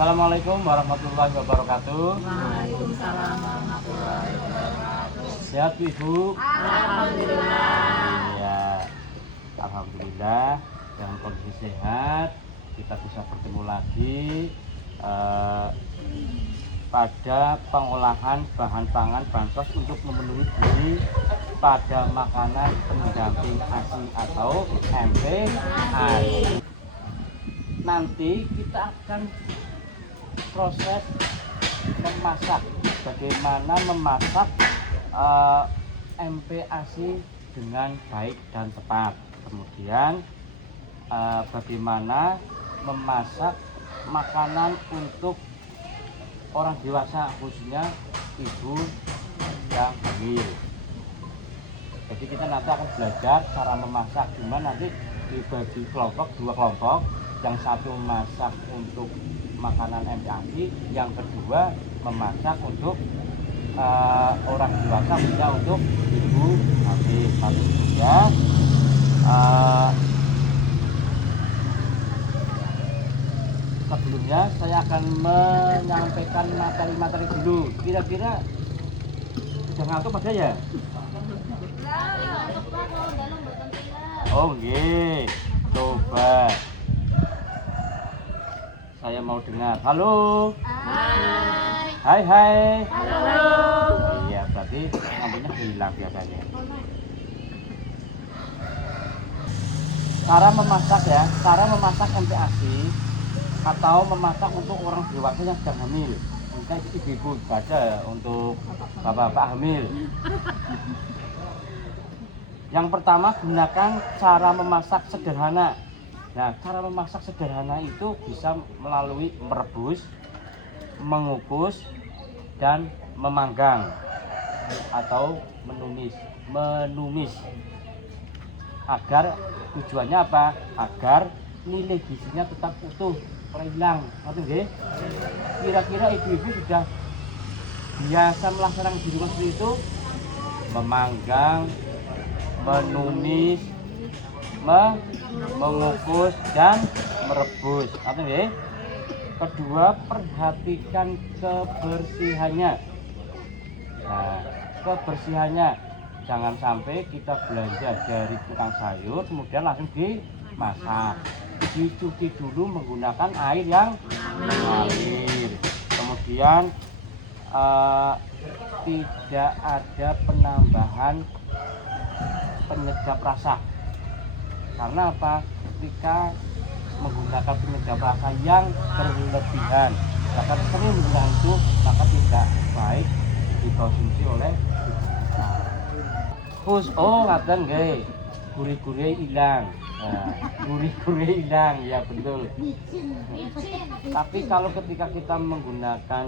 Assalamualaikum warahmatullahi wabarakatuh. Waalaikumsalam warahmatullahi wabarakatuh. Sehat Ibu? Alhamdulillah. Ya, alhamdulillah dalam kondisi sehat kita bisa bertemu lagi pada pengolahan bahan pangan bansos untuk memenuhi gizi pada makanan pendamping ASI atau MPASI. Nanti kita akan proses memasak, bagaimana memasak MPASI dengan baik dan tepat. Kemudian bagaimana memasak makanan untuk orang dewasa, khususnya ibu yang hamil. Jadi kita nanti akan belajar cara memasak, cuma nanti dibagi kelompok, 2 kelompok. Yang satu memasak untuk makanan MPASI, yang kedua memasak untuk orang dewasa, bisa untuk ibu hamil. Tapi juga sebelumnya saya akan menyampaikan materi-materi dulu. Kira-kira sudah ngantuk Mas ya? Oh nggih. Coba saya mau dengar. Halo. Hai. Hai. Halo. Iya, berarti lampunya hilang biasanya. Cara memasak ya, cara memasak MPASI atau memasak untuk orang dewasa yang sedang hamil. Mungkin ibu-ibu baca untuk bapak-bapak hamil. Yang pertama, gunakan cara memasak sederhana. Nah, cara memasak sederhana itu bisa melalui merebus, mengukus, dan memanggang atau menumis. Agar tujuannya apa? Agar nilai gizinya tetap utuh, hilang. Kira-kira ibu-ibu sudah biasa melaksanakan di rumah seperti itu? Memanggang, menumis, mengukus, dan merebus. Kedua, perhatikan kebersihannya. Nah, kebersihannya jangan sampai kita belanja dari tukang sayur kemudian langsung dimasak. Dicuci dulu menggunakan air yang mengalir. Kemudian tidak ada penambahan penyedap rasa. Karena apa? Ketika menggunakan penyedap rasa yang berlebihan, akan sering menggunakan itu, maka tidak baik dikonsumsi oleh kita. Ngaten nggih, gurih-gurih hilang. Nah, gurih-gurih hilang, ya betul. Tapi kalau ketika kita menggunakan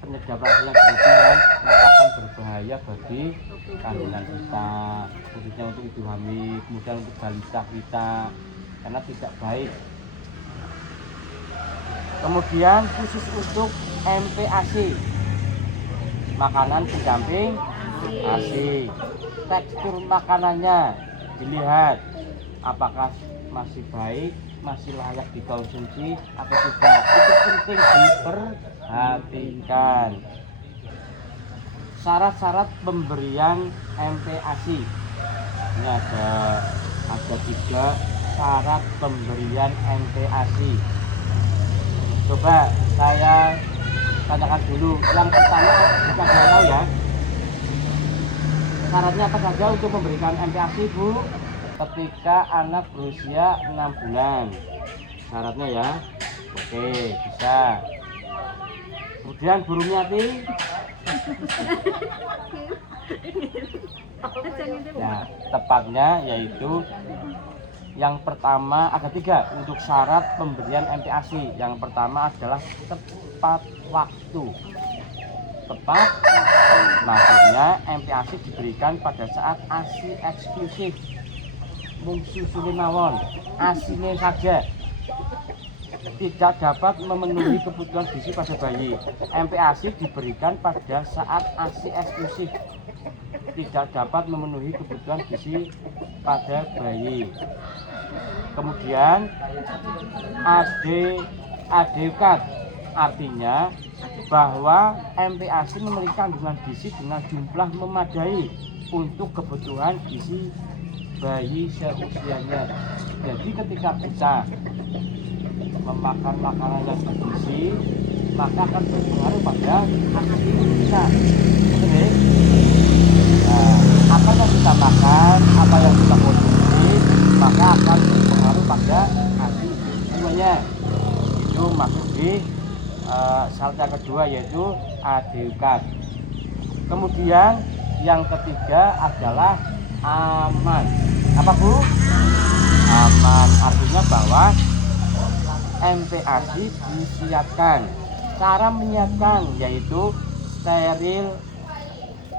penyedap rasa yang berlebihan, maka akan berbahaya bagi kandungan kita, khususnya untuk ibu hamil, kemudian untuk balita kita, karena tidak baik. Kemudian khusus untuk MPASI, makanan pendamping ASI, tekstur makanannya dilihat apakah masih baik, masih layak dikonsumsi atau tidak. Itu penting diperhatikan. Syarat-syarat pemberian MPASI. Ini ada 3 syarat pemberian MPASI. Coba saya tanyakan dulu. Yang pertama, kita tahu ya. Syaratnya apa saja untuk memberikan MPASI, Bu? Ketika anak berusia 6 bulan. Syaratnya ya. Oke, bisa. Kemudian Bu Rumiati. Nah, tepatnya yaitu yang pertama ada 3 untuk syarat pemberian MPASI. Yang pertama adalah tepat waktu. Tepat, maksudnya MPASI diberikan pada saat ASI eksklusif. Mung susune mawon, ASINE saja. Tidak dapat memenuhi kebutuhan gizi pada bayi. MPASI diberikan pada saat ASI eksklusif. Tidak dapat memenuhi kebutuhan gizi pada bayi. Kemudian ADUKAT Artinya bahwa MPASI memiliki kandungan gizi dengan jumlah memadai untuk kebutuhan gizi bayi seusianya. Jadi ketika kita memakan makanan yang bergizi, maka akan berpengaruh pada aksi kita. Oke? Nah, apa yang kita makan, apa yang kita konsumsi, maka akan berpengaruh pada aksi semuanya. Itu masuk di syarat yang kedua, yaitu adeukat. Kemudian yang ketiga adalah aman. Apa Bu? Aman artinya bahwa MPASI disiapkan. Cara menyiapkan yaitu steril.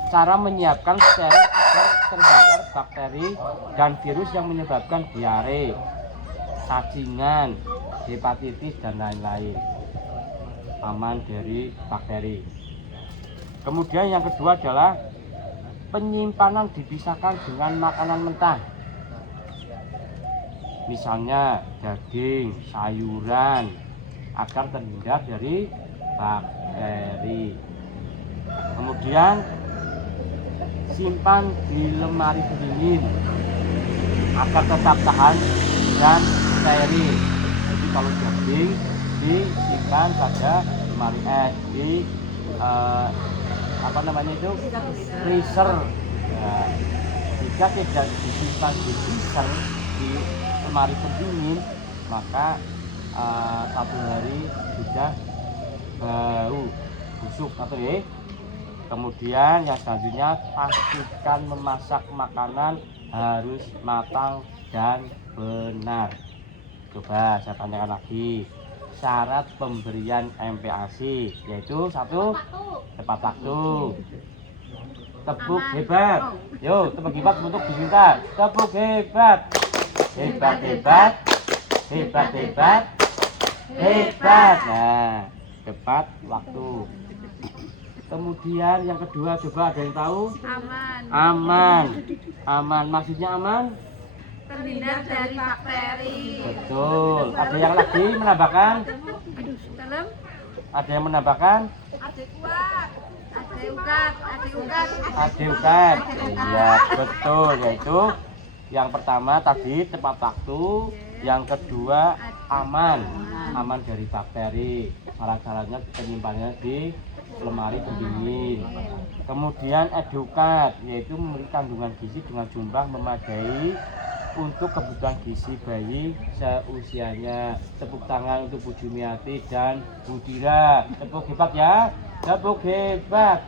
Cara menyiapkan steril agar terhindar bakteri dan virus yang menyebabkan diare, cacingan, hepatitis dan lain-lain. Aman dari bakteri. Kemudian yang kedua adalah penyimpanan dipisahkan dengan makanan mentah. Misalnya daging, sayuran, agar terhindar dari bakteri. Kemudian simpan di lemari pendingin agar tetap tahan dan steril. Jadi kalau daging disimpan pada lemari es di freezer. Nah, jika tidak disimpan di freezer di lemari pendingin, maka 1 hari sudah bau busuk atau ya. Kemudian yang selanjutnya, pastikan memasak makanan harus matang dan benar. Coba saya tanyakan lagi, syarat pemberian MPASI yaitu 1, tepat waktu. Tepuk hebat. Yo, tepuk hebat untuk diminta. Tepuk hebat. Hebat hebat. Hebat hebat. Hebat. Nah, tepat waktu. Kemudian yang kedua, coba ada yang tahu? Aman. Aman maksudnya aman? Terhindar dari bakteri. Betul. Ada yang lagi menambahkan? Ada yang menambahkan? Adeukat. Iya, betul. Yaitu yang pertama tadi tepat waktu, yang kedua aman. Aman dari bakteri. Syarat-syaratnya penyimpanannya di lemari pendingin. Kemudian edukat, yaitu memiliki kandungan gizi dengan jumlah memadai untuk kebutuhan gizi bayi seusianya. Tepuk tangan untuk Bu Jumiati dan Bu Dira. Tepuk hebat ya. Tepuk hebat.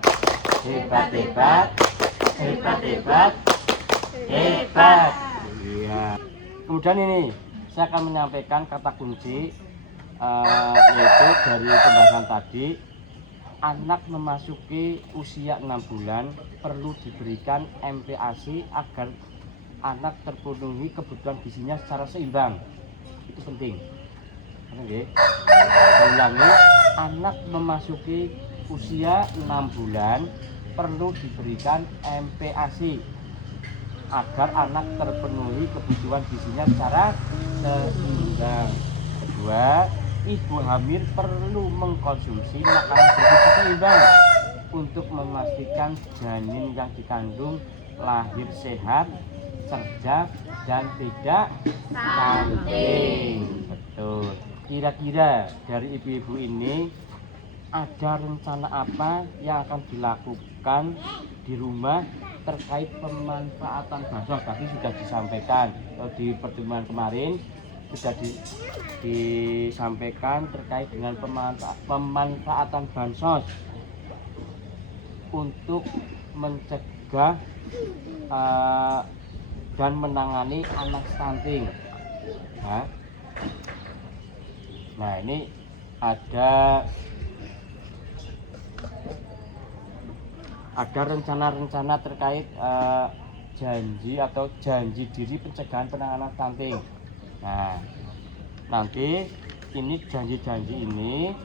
Hebat hebat. Hebat hebat. Hebat. Iya. Kemudian ini saya akan menyampaikan kata kunci yaitu dari pembahasan tadi. Anak memasuki usia 6 bulan perlu diberikan MPASI agar anak terpenuhi kebutuhan gizinya secara seimbang. Itu penting. Oke. Saya ulangi, anak memasuki usia 6 bulan perlu diberikan MPASI agar anak terpenuhi kebutuhan gizinya secara seimbang. Kedua, ibu hamil perlu mengkonsumsi makanan bergizi seimbang untuk memastikan janin yang dikandung lahir sehat, cerdas, dan tidak stunting. Betul. Kira-kira dari ibu-ibu ini ada rencana apa yang akan dilakukan di rumah terkait pemanfaatan bansos? Tadi sudah disampaikan di pertemuan kemarin, sudah disampaikan terkait dengan pemanfaatan bansos untuk mencegah dan menangani anak stunting. Nah, ini ada rencana-rencana terkait janji diri pencegahan penanganan stunting. Nah, nanti ini janji-janji ini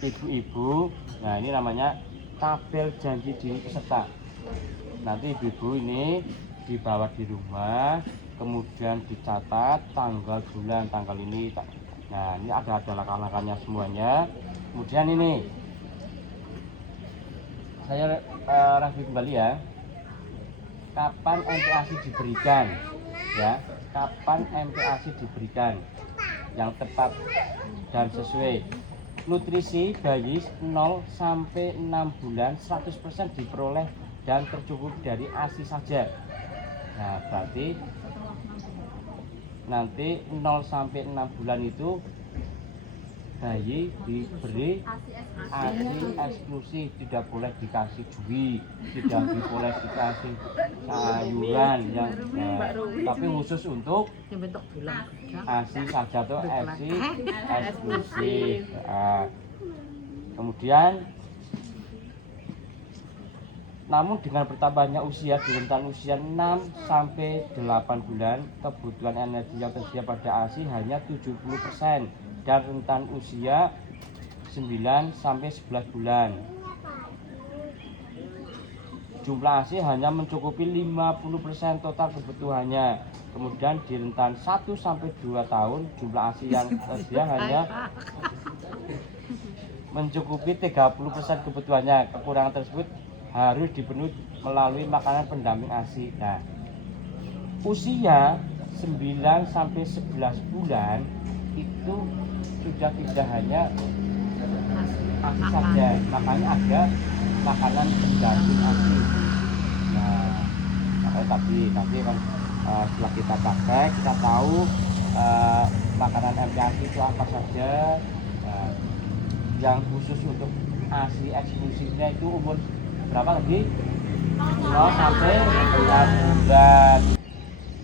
ibu-ibu, nah ini namanya tabel janji diri peserta. Nanti ibu-ibu ini dibawa di rumah, kemudian dicatat tanggal bulan, tanggal ini Nah, ini ada langkah-langkahnya semuanya. Kemudian ini saya review kembali ya. Kapan MPASI diberikan? Ya, kapan MPASI diberikan? Yang tepat dan sesuai. Nutrisi bayi 0 sampai 6 bulan 100% diperoleh dan tercukupi dari ASI saja. Nah, berarti nanti 0 sampai 6 bulan itu bayi diberi ASI eksklusif, tidak boleh dikasih jui, tidak boleh dikasih sayuran yang tapi khusus untuk ASI saja tuh ASI eksklusif. Kemudian namun dengan bertambahnya usia di rentang usia 6 sampai 8 bulan, kebutuhan energi yang tersedia pada ASI hanya 70% dan rentan usia 9 sampai 11 bulan. Jumlah ASI hanya mencukupi 50% total kebutuhannya. Kemudian di rentan 1 sampai 2 tahun, jumlah ASI yang tersedia hanya mencukupi 30% kebutuhannya. Kekurangan tersebut harus dipenuhi melalui makanan pendamping ASI. Nah, usia 9 sampai 11 bulan itu sudah tidak hanya ASI saja, makanya ada makanan pendamping ASI. Nah, makanya tapi kan setelah kita pakai, kita tahu makanan MPASI itu apa saja. Yang khusus untuk ASI eksklusifnya itu umur berapa lagi? 0 sampai 6 bulan.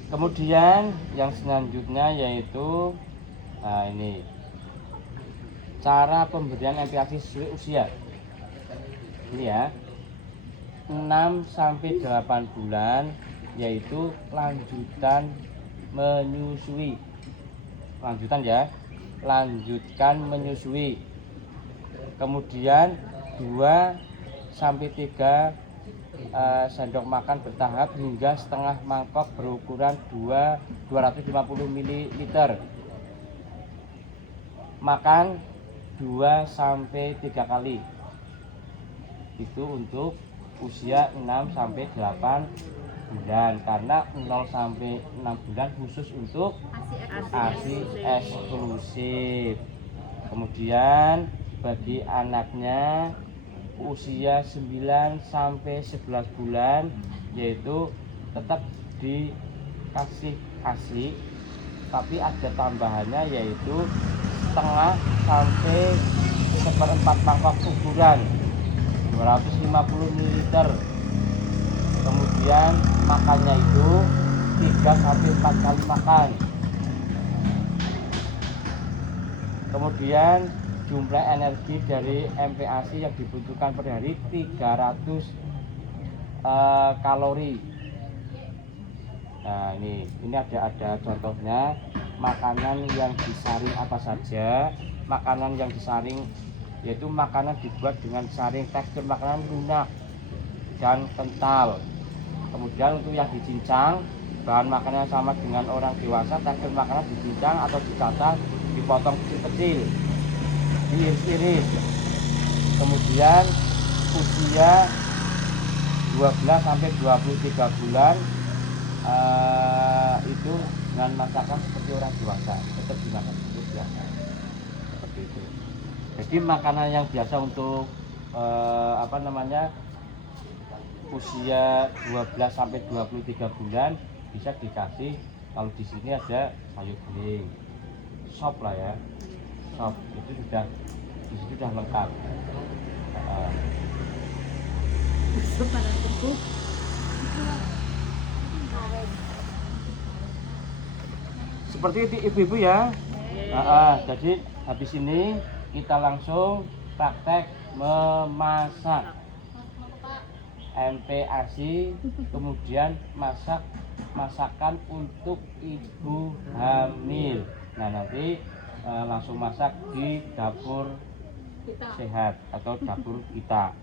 Kemudian yang selanjutnya yaitu ini cara pemberian MPASI sesuai usia. Ini ya, 6 sampai 8 bulan yaitu lanjutan menyusui. Lanjutan ya, lanjutkan menyusui. Kemudian 2 sampai 3 sendok makan bertahap hingga setengah mangkok berukuran 250 ml. Makan 2 sampai 3 kali. Itu untuk usia 6 sampai 8 bulan, karena 0 sampai 6 bulan khusus untuk ASI eksklusif. Kemudian bagi anaknya usia 9 sampai 11 bulan yaitu tetap dikasih ASI, tapi ada tambahannya yaitu setengah sampai 1/4 mangkok ukuran 250 ml. Kemudian makannya itu 3 sampai 4 kali makan. Kemudian jumlah energi dari MPASI yang dibutuhkan per hari 300 kalori. Nah, ini ada contohnya makanan yang disaring apa saja. Makanan yang disaring yaitu makanan dibuat dengan saring, tekstur makanan lunak dan kental. Kemudian untuk yang dicincang, bahan makanan sama dengan orang dewasa, tekstur makanan dicincang atau dicacah, dipotong kecil-kecil, diiris-iris. Kemudian usia 12 sampai 23 bulan itu dengan masakan seperti orang dewasa, tetap dimakan seperti biasa, seperti itu. Jadi makanan yang biasa untuk usia 12 sampai 23 bulan bisa dikasih. Kalau di sini ada sayur bening, sop lah ya, sop itu sudah di situ sudah lengkap. Seperti itu ibu-ibu ya. Jadi habis ini kita langsung praktek memasak MPASI, kemudian masakan untuk ibu hamil. Nah, nanti langsung masak di dapur sehat atau dapur kita.